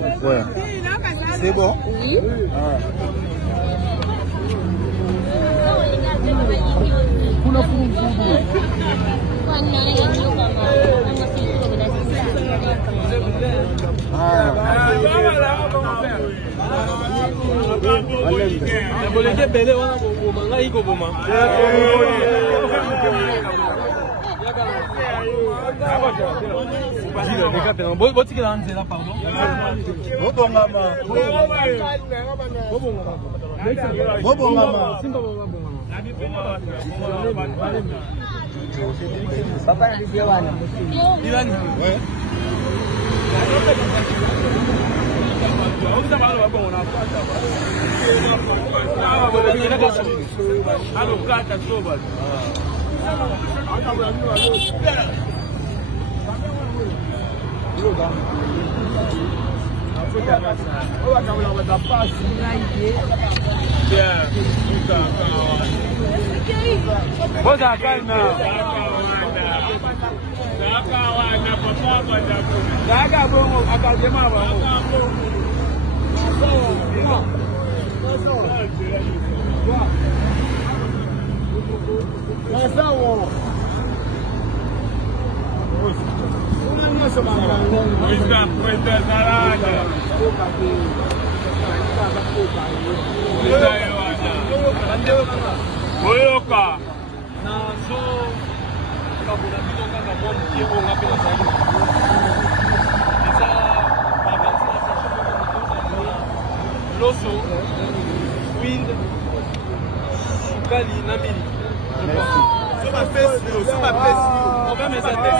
Ouais. C'est bon? Oui. Ah. Papa a dit ouais. Loso, Wind, Sukali, Namili. Je pense. Sur ma face, on va mettre sa tête.